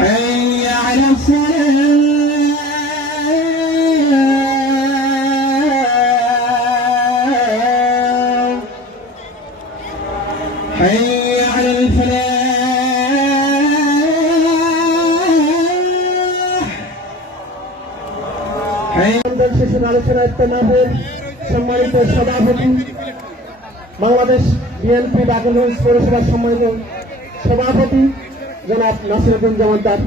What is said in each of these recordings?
حي على الصلاة حي على الفلاح حي শেষের আলোচনায় তনাবের সম্মানিত সভাপতি বাংলাদেশ বিএনপি বাগেরহাট পৌরসভার সম্মানিত সভাপতি জনাব নাসিরুদ্দিন জামানদার,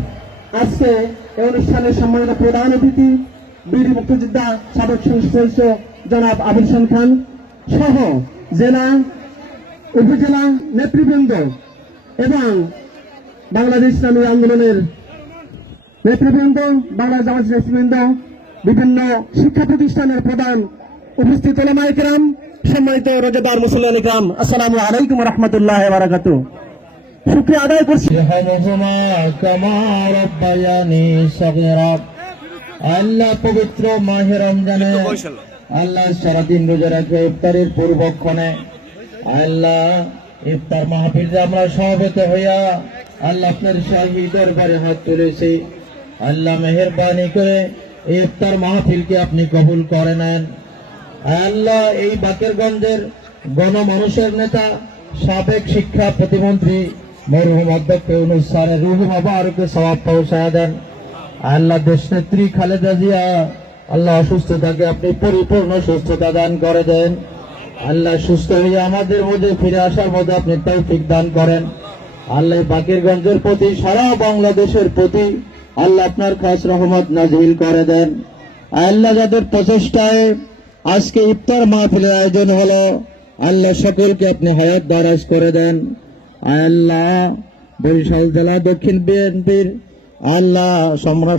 আজকে এই অনুষ্ঠানের সম্মানিত প্রধান অতিথি বীর মুক্তিযোদ্ধা সাবেক সংসদ সদস্য জনাব আবুল হোসেন খান সহ জেলা উপজেলা নেতৃবৃন্দ এবং বাংলাদেশ ইসলামী আন্দোলনের নেতৃবৃন্দ, বাংলাদেশ জামায়াত নেতৃবৃন্দ, বিভিন্ন শিক্ষা প্রতিষ্ঠানের প্রধান, উপস্থিত উলামায়ে কেরাম, সম্মানিত রোজাদার মুসল্লিয়ান ইকরাম, আসসালামু আলাইকুম ওয়া রাহমাতুল্লাহি ওয়া বারাকাতুহু। শুকরিয়া আদায় করছি। আল্লাহ পবিত্র মাহে রমজানে আল্লাহ সারাদিন রোজা রাখে ইফতারের পূর্বক্ষণে আল্লাহ ইফতার মাহফিলে আমরা সমবেত হইয়া আল্লাহ আপনার শাহী দরবারে হাত তুলেছি। আল্লাহ মেহেরবানি করে ইফতার মাহফিলকে আপনি কবুল করে নেন। আল্লাহ এই বাকেরগঞ্জের গণমানুষের নেতা সাবেক শিক্ষা প্রতিমন্ত্রী মরহুম অধ্যক্ষ ইউনূস স্যারের রূহ মুবারকে সওয়াব পৌঁছায় দেন। আল্লাহ দেশনেত্রী খালেদা জিয়া আল্লাহ অসুস্থতাকে আপনি পরিপূর্ণ সুস্থতা দান করে দেন। আল্লাহ সুস্থ হয়ে আমাদের মধ্যে ফিরে আসার মধ্যে আপনি তৌফিক দান করেন। আল্লাহ বাকেরগঞ্জের প্রতি সারা বাংলাদেশের প্রতি আল্লাহ আপনার খাস রহমত নাজিল করে দেন। আল্লাহ যাদের প্রচেষ্টায় আজকে ইফতার মাহফিলের আয়োজন হলো আল্লাহ সকলকে আপনি হায়াত দারাজ করে দেন। আল্লাহ বরিশাল জেলা দক্ষিণ বিএনপির আল্লাহ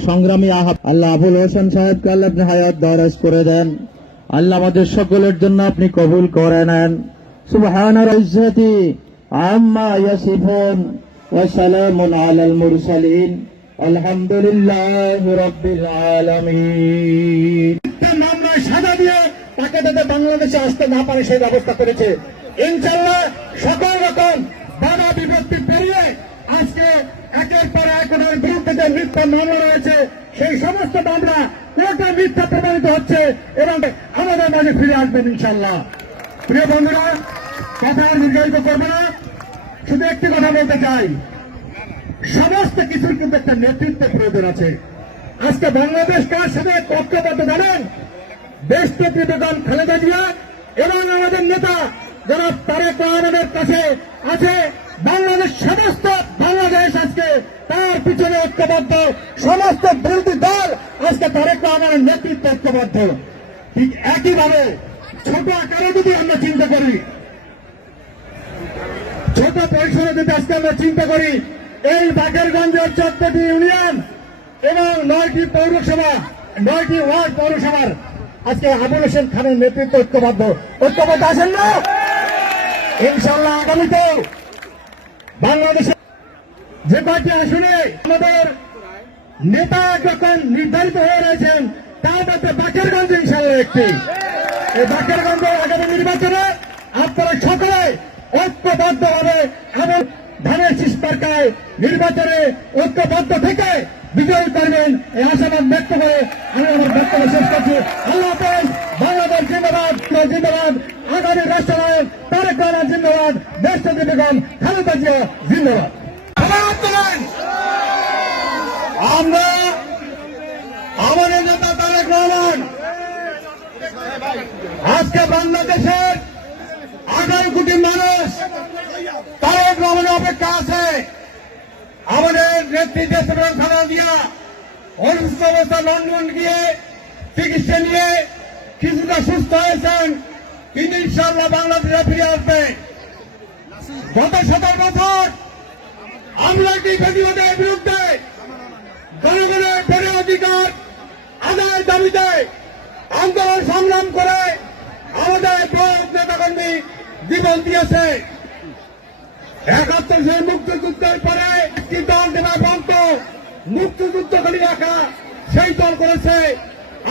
সংগ্রামী আল্লাহ আবুল হোসেন সাহেবকে আল্লাহ আপনি হায়াত দারাজ করে দেন। আল্লাহ আমাদের সকলের জন্য আপনি কবুল করে নেন। সুবহান রাব্বিল আম্মা ইয়াসিফুন ওয়া সালামুন আলাল মুরসালিন আলহামদুলিল্লাহি রাব্বিল আলামিন। আমরা সাদা দিয়ে তাকে যাতে বাংলাদেশে আসতে না পারে সেই ব্যবস্থা করেছে। ইনশাআল্লাহ সকল রকম বাধা বিপত্তি পেরিয়ে আজকে একের পর এক ওনার বিরুদ্ধে যে মিথ্যা মামলা রয়েছে সেই সমস্ত মামলা কোর্টে মিথ্যা প্রমাণিত হচ্ছে এবং আমাদের মাঝে ফিরে আসবেন ইনশাআল্লাহ। প্রিয় বন্ধুরা, কথা আর দীর্ঘায়িত করবো না, শুধু একটি কথা বলতে চাই, সমস্ত কিছুর কিন্তু একটা নেতৃত্বের প্রয়োজন আছে। আজকে বাংলাদেশ কার সাথে ঐক্যবদ্ধ জানেন? দেশনেত্রী বেগম খালেদা জিয়া এবং আমাদের নেতা জনাব তারেক রহমানের কাছে আছে। বাংলাদেশ সমস্ত বাংলাদেশ আজকে তার পিছনে ঐক্যবদ্ধ, সমস্ত বিরোধী দল আজকে তারেক রহমানের নেতৃত্বে ঐক্যবদ্ধ। ঠিক একইভাবে ছোট আকারে যদি আমরা চিন্তা করি, ছোট পরিসরে যদি আজকে আমরা চিন্তা করি, এই বাকেরগঞ্জের 14টি ইউনিয়ন এবং 9টি পৌরসভা, 9টি ওয়ার্ড পৌরসভার আজকে আবুল হোসেন খানের নেতৃত্ব ঐক্যবদ্ধ আছেন না? ইনশাআল্লাহ আগামীতে বাংলাদেশে যে কয়েকটি আসনে আমাদের নেতা যখন নির্ধারিত হয়ে রয়েছেন তার মধ্যে বাকেরগঞ্জ ইনশাআল্লাহ একটি। এই বাকেরগঞ্জের আগামী নির্বাচনে আপনারা সকলে ঐক্যবদ্ধ হবে এবং ধানের শীষ মার্কায় নির্বাচনে ঐক্যবদ্ধ থেকে বিজয়ী করবেন এই আশাবাদ ব্যক্ত করে আমি আমার বক্তব্য শেষ করছি। আল্লাহ হাফেজ। বাংলাদেশ জিন্দাবাদ, জিন্দাবাদ। আগামী রাষ্ট্রনায়ক তারেক রহমান জিন্দাবাদ, দেশনেত্রী বেগম খালেদা জিয়া জিন্দাবাদ। আমরা আমাদের নেতা তারেক রহমান আজকে বাংলাদেশের 18 কোটি মানুষ তারেক রহমানের অপেক্ষা আছে। আমাদের নেতৃত্বে খালেদা জিয়া অসুস্থ অবস্থা লন্ডন গিয়ে চিকিৎসা নিয়ে কিছুটা সুস্থ হয়েছেন, কিন্তু ইনশাআল্লাহ বাংলাদেশে ফিরে আসবে। গত 17 বছর আমরা একটি প্রতিবাদের বিরুদ্ধে জনগণের ভোটের অধিকার আদায়ের দাবিতে আন্দোলন সংগ্রাম করে আমাদের বহুত নেতাকর্মী জীবন দিয়েছে। 71 সালের মুক্তিযুদ্ধের পরে একটি দল দেওয়া বন্ধ মুক্তিযুদ্ধ করে রাখা সেই দল করেছে।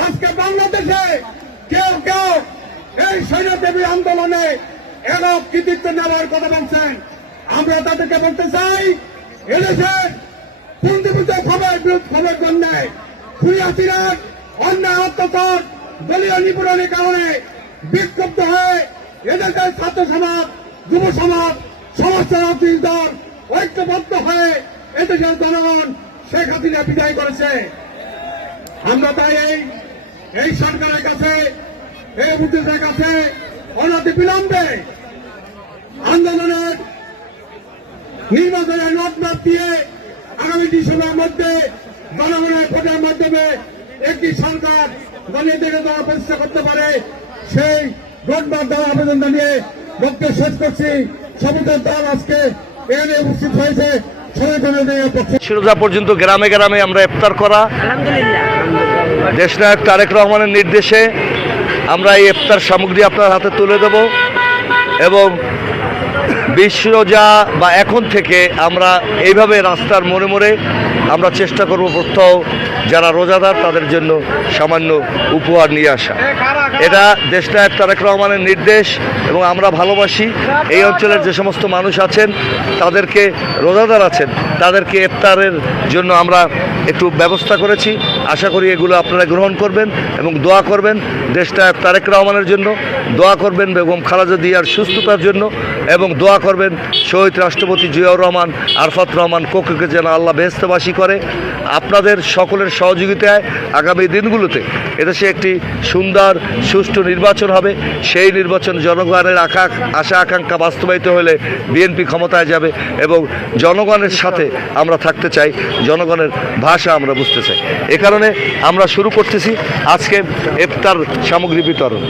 আজকে বাংলাদেশে কেউ কেউ এই সৈন্যদেবী আন্দোলনে একক কৃতিত্ব নেওয়ার কথা বলছেন। আমরা তাদেরকে বলতে চাই, এদেশের পুঞ্জিভূত খবর গণ্যায় খুনি হাসিনার অন্যায় অত্যাচার দলীয় নিপীড়নের কারণে বিক্ষুব্ধ হয়ে এদেশের ছাত্র সমাজ, যুব সমাজ, সমস্ত রাজনৈতিক দল ঐক্যবদ্ধ হয়ে এদেশের জনগণ শেখ হাসিনা বিদায় করেছে। আমরা তাই এই সরকারের কাছে, এই মুক্তিদের কাছে অনতি বিলম্বে আন্দোলনের নির্বাচনের রোডম্যাপ দিয়ে আগামী ডিসেম্বরের মধ্যে জনগণের ভোটের মাধ্যমে একটি সরকার দলীয় দিকে যারা প্রতিষ্ঠা করতে পারে সেই রোডম্যাপ দেওয়ার আবেদন জানিয়ে বক্তব্য শেষ করছি। সমিতির দল আজকে এখানে উপস্থিত হয়েছে। শিরোজা পর্যন্ত গ্রামে গ্রামে আমরা ইফতার করা, দেশনায়ক তারেক রহমানের নির্দেশে আমরা এই ইফতার সামগ্রী আপনার হাতে তুলে দেব এবং বিশ্বজা বা এখন থেকে আমরা এইভাবে রাস্তার মোড়ে মোড়ে আমরা চেষ্টা করব কোথাও যারা রোজাদার তাদের জন্য সামান্য উপহার নিয়ে আসা। এটা দেশনায়ক তারেক রহমানের নির্দেশ এবং আমরা ভালোবাসি এই অঞ্চলের যে সমস্ত মানুষ আছেন তাদেরকে, রোজাদার আছেন তাদেরকে ইফতারের জন্য আমরা একটু ব্যবস্থা করেছি। আশা করি এগুলো আপনারা গ্রহণ করবেন এবং দোয়া করবেন দেশনায়ক তারেক রহমানের জন্য, দোয়া করবেন বেগম খালেদা জিয়ার সুস্থতার জন্য এবং দোয়া করবেন শহীদ রাষ্ট্রপতি জিয়াউর রহমান, আরফাত রহমান কোককে যেন আল্লাহ বেহেশতবাসী করে। আপনাদের সকলের সহযোগিতায় আগামী দিনগুলোতে এদেশে একটি সুন্দর সুষ্ঠু নির্বাচন হবে। সেই নির্বাচন জনগণের আশা আকাঙ্ক্ষা বাস্তবায়িত হলে বিএনপি ক্ষমতায় যাবে এবং জনগণের সাথে আমরা থাকতে চাই, জনগণের ভাষা আমরা বুঝতে চাই। এ কারণে আমরা শুরু করতেছি আজকে ইফতার সামগ্রী বিতরণ।